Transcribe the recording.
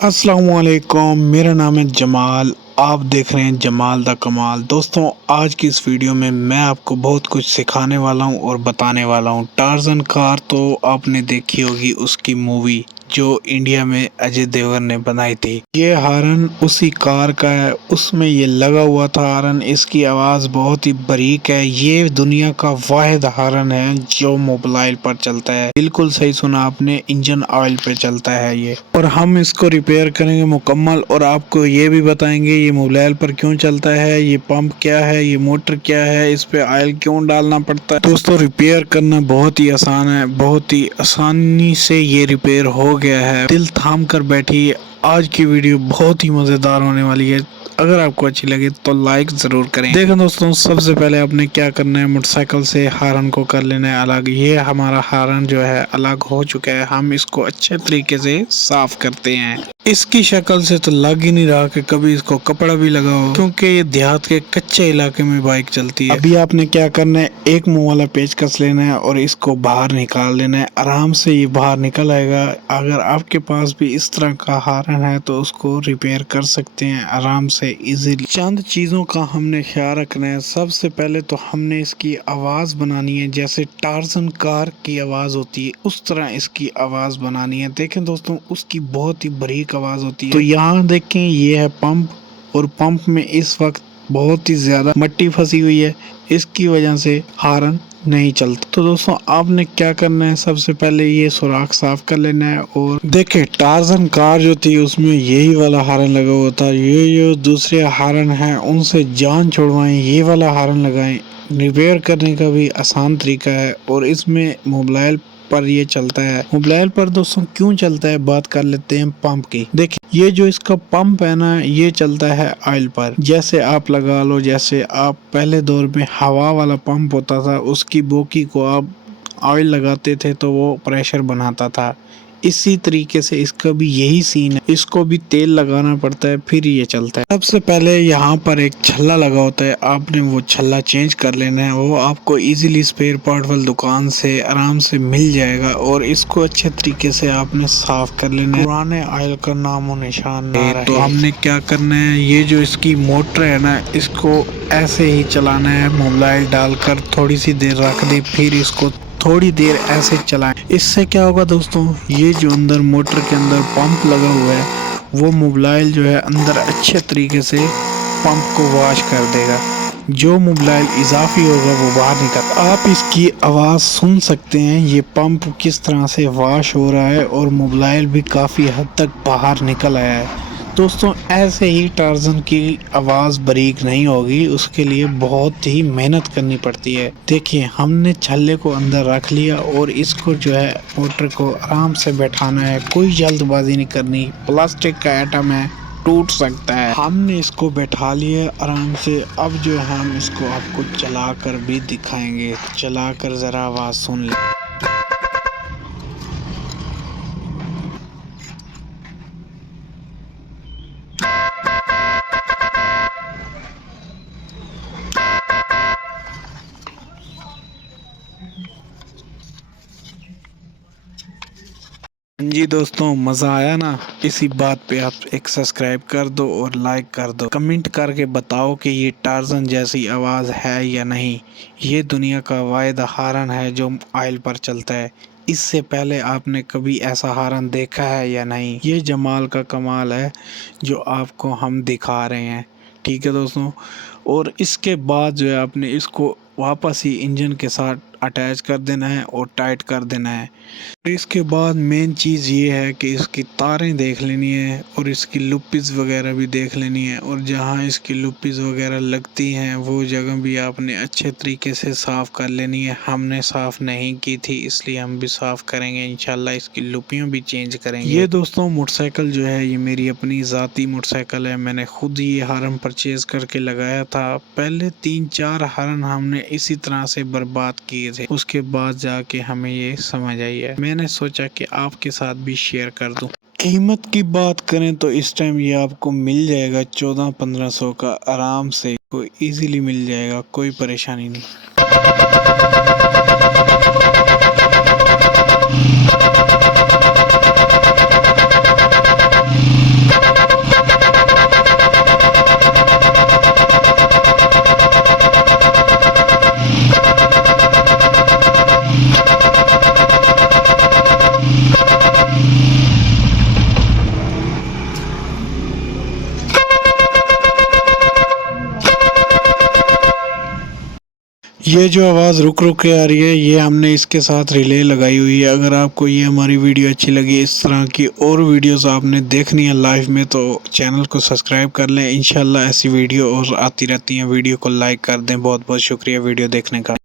अस्सलामुअलैकुम, मेरा नाम है जमाल। आप देख रहे हैं जमाल द कमाल। दोस्तों, आज की इस वीडियो में मैं आपको बहुत कुछ सिखाने वाला हूं और बताने वाला हूं। टार्ज़न कार तो आपने देखी होगी, उसकी मूवी जो इंडिया में अजय देवगन ने बनाई थी। ये हॉर्न उसी कार का है, उसमें ये लगा हुआ था हॉर्न। इसकी आवाज़ बहुत ही बारीक है। ये दुनिया का वाहिद हॉर्न है जो मोबाइल पर चलता है। बिल्कुल सही सुना आपने, इंजन ऑयल पे चलता है ये। और हम इसको रिपेयर करेंगे मुकम्मल और आपको ये भी बताएंगे ये मोबाइल पर क्यों चलता है, ये पंप क्या है, ये मोटर क्या है, इस पे ऑयल क्यों डालना पड़ता है। दोस्तों, रिपेयर करना बहुत ही आसान है, बहुत ही आसानी से ये रिपेयर हो गया है। दिल थाम कर बैठिए, आज की वीडियो बहुत ही मज़ेदार होने वाली है। अगर आपको अच्छी लगे तो लाइक ज़रूर करें। देखो दोस्तों, सबसे पहले आपने क्या करना है, मोटरसाइकिल से हॉर्न को कर लेना है अलग। ये हमारा हॉर्न जो है अलग हो चुका है। हम इसको अच्छे तरीके से साफ करते हैं। इसकी शक्ल से तो लग ही नहीं रहा कि कभी इसको कपड़ा भी लगा हो, क्योंकि ये देहात के कच्चे इलाके में बाइक चलती है। अभी आपने क्या करना है, एक मुंह वाला पेचकस लेना है और इसको बाहर निकाल लेना है। आराम से ये बाहर निकल आएगा। अगर आपके पास भी इस तरह का हॉर्न है तो उसको रिपेयर कर सकते हैं आराम से, इजीली। चंद चीज़ों का हमने ख्याल रखना है। सबसे पहले तो हमने इसकी आवाज़ बनानी है, जैसे टार्ज़न कार की आवाज़ होती है उस तरह इसकी आवाज़ बनानी है। देखें दोस्तों, उसकी बहुत ही बारीक आवाज़ होती है। तो यहाँ देखें, ये है पंप, और पंप में इस वक्त बहुत ही ज़्यादा मट्टी फंसी हुई है, इसकी वजह से हॉर्न नहीं चलता। तो दोस्तों, आपने क्या करना है, सबसे पहले ये सुराख साफ कर लेना है। और देखें, टार्ज़न कार जो थी उसमें यही वाला हॉर्न लगा हुआ था। ये जो दूसरे हॉर्न हैं उनसे जान छुड़वाएं, ये वाला हॉर्न लगाएं। रिपेयर करने का भी आसान तरीका है और इसमें मोबाइल पर ये चलता है। मोबाइल पर दोस्तों क्यों चलता है, बात कर लेते हैं पंप की। देखिए, ये जो इसका पंप है ना, ये चलता है ऑयल पर। जैसे आप लगा लो, जैसे आप पहले दौर में हवा वाला पंप होता था, उसकी बोकी को आप ऑयल लगाते थे तो वो प्रेशर बनाता था। इसी तरीके से इसका भी यही सीन है, इसको भी तेल लगाना पड़ता है फिर ये चलता है। सबसे पहले यहाँ पर एक छल्ला लगा होता है, आपने वो छल्ला चेंज कर लेना है। वो आपको इजीली स्पेयर पार्ट वाली दुकान से आराम से मिल जाएगा। और इसको अच्छे तरीके से आपने साफ कर लेना है, पुराने ऑयल का नामो निशान ना रहे। तो हमने क्या करना है, ये जो इसकी मोटर है ना, इसको ऐसे ही चलाना है। मोबाइल डालकर थोड़ी सी देर रख दे, फिर इसको थोड़ी देर ऐसे चलाएं। इससे क्या होगा दोस्तों, ये जो अंदर मोटर के अंदर पंप लगा हुआ है, वो मोबाइल जो है अंदर अच्छे तरीके से पंप को वॉश कर देगा। जो मोबाइल इजाफी होगा वो बाहर निकल। आप इसकी आवाज़ सुन सकते हैं, ये पंप किस तरह से वॉश हो रहा है और मोबाइल भी काफ़ी हद तक बाहर निकल आया है। दोस्तों, ऐसे ही टार्ज़न की आवाज़ बारीक नहीं होगी, उसके लिए बहुत ही मेहनत करनी पड़ती है। देखिए, हमने छल्ले को अंदर रख लिया और इसको जो है मोटर को आराम से बैठाना है, कोई जल्दबाजी नहीं करनी। प्लास्टिक का आइटम है, टूट सकता है। हमने इसको बैठा लिया आराम से। अब जो है हम इसको आपको चलाकर भी दिखाएंगे, चलाकर ज़रा आवाज़ सुन ले। जी दोस्तों, मज़ा आया ना। इसी बात पे आप एक सब्सक्राइब कर दो और लाइक कर दो। कमेंट करके बताओ कि ये टार्ज़न जैसी आवाज़ है या नहीं। ये दुनिया का वाहिद हॉर्न है जो ऑयल पर चलता है। इससे पहले आपने कभी ऐसा हॉर्न देखा है या नहीं। ये जमाल का कमाल है जो आपको हम दिखा रहे हैं, ठीक है दोस्तों। और इसके बाद जो है आपने इसको वापस ही इंजन के साथ अटैच कर देना है और टाइट कर देना है। इसके बाद मेन चीज़ ये है कि इसकी तारें देख लेनी है और इसकी लुपिस वगैरह भी देख लेनी है। और जहाँ इसकी लुपिस वगैरह लगती हैं वो जगह भी आपने अच्छे तरीके से साफ़ कर लेनी है। हमने साफ़ नहीं की थी, इसलिए हम भी साफ़ करेंगे इंशाल्लाह। इसकी लुपियाँ भी चेंज करेंगे। ये दोस्तों, मोटरसाइकिल जो है ये मेरी अपनी ज़ाती मोटरसाइकिल है। मैंने खुद ये हॉर्न परचेज़ करके लगाया था। पहले 3-4 हॉर्न हमने इसी तरह से बर्बाद किए थे, उसके बाद जाके हमें ये समझ आई है। मैंने सोचा कि आपके साथ भी शेयर कर दूं। कीमत की बात करें तो इस टाइम ये आपको मिल जाएगा 1400-1500 का आराम से, कोई इजीली मिल जाएगा, कोई परेशानी नहीं। ये जो आवाज़ रुक रुक के आ रही है, ये हमने इसके साथ रिले लगाई हुई है। अगर आपको ये हमारी वीडियो अच्छी लगी, इस तरह की और वीडियोस आपने देखनी है लाइव में, तो चैनल को सब्सक्राइब कर लें। इंशाल्लाह ऐसी वीडियो और आती रहती हैं। वीडियो को लाइक कर दें। बहुत बहुत शुक्रिया वीडियो देखने का।